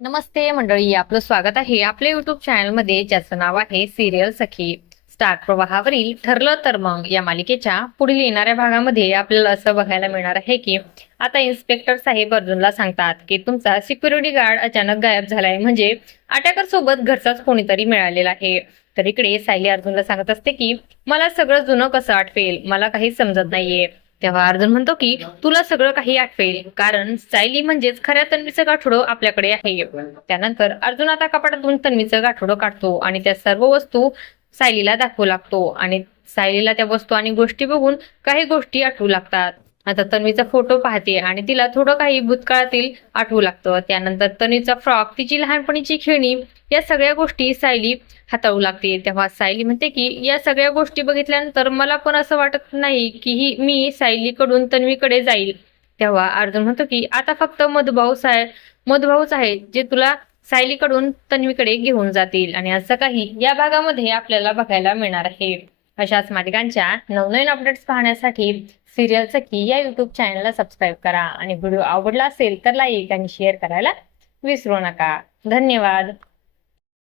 नमस्ते मंडळी, आपलं स्वागत आहे आपल्या युट्यूब चॅनलमध्ये, ज्याचं नाव आहे सिरियल सखी. स्टार प्रवाहावरील ठरलं तर मग या मालिकेच्या पुढील येणाऱ्या भागामध्ये आपल्याला असं बघायला मिळणार आहे की आता इन्स्पेक्टर साहेब अर्जुनला सांगतात की तुमचा सिक्युरिटी गार्ड अचानक गायब झालाय, म्हणजे अटॅकर सोबत घरचाच कोणीतरी मिळालेला आहे. तर इकडे सायली अर्जुनला सांगत असते की मला सगळं जुनं कसं आठवेल, मला काही समजत नाहीये. तेव्हा अर्जुन म्हणतो की तुला सगळं काही आठवेल, कारण सायली म्हणजेच खऱ्या तन्वीचं गाठोडं आपल्याकडे आहे. त्यानंतर अर्जुन आता कपाटातून तन्वीचं गाठोडं काढतो आणि त्या सर्व वस्तू सायलीला दाखवू लागतो आणि सायलीला त्या वस्तू आणि गोष्टी बघून काही गोष्टी आठवू लागतात. आता तन्वीचा फोटो पाहते आणि तिला थोडं काही भूतकाळातील आठवू लागतं. त्यानंतर तन्वीचा फ्रॉक, तिची लहानपणीची खेळणी, या सगळ्या गोष्टी सायली हाताळू लागते. तेव्हा सायली म्हणते की या सगळ्या गोष्टी बघितल्यानंतर मला पण असं वाटत नाही की मी सायलीकडून तन्वीकडे जाईल. तेव्हा अर्जुन म्हणतो की आता फक्त मधुभाऊच आहेत जे तुला सायलीकडून तन्वीकडे घेऊन जातील, आणि असं काही या भागामध्ये आपल्याला बघायला मिळणार आहे. अशाच मालिकांच्या नवनवीन अपडेट्स पाहण्यासाठी सिरियल सखी या युट्यूब चॅनलला सबस्क्राईब करा आणि व्हिडिओ आवडला असेल तर लाईक आणि शेअर करायला विसरू नका. धन्यवाद.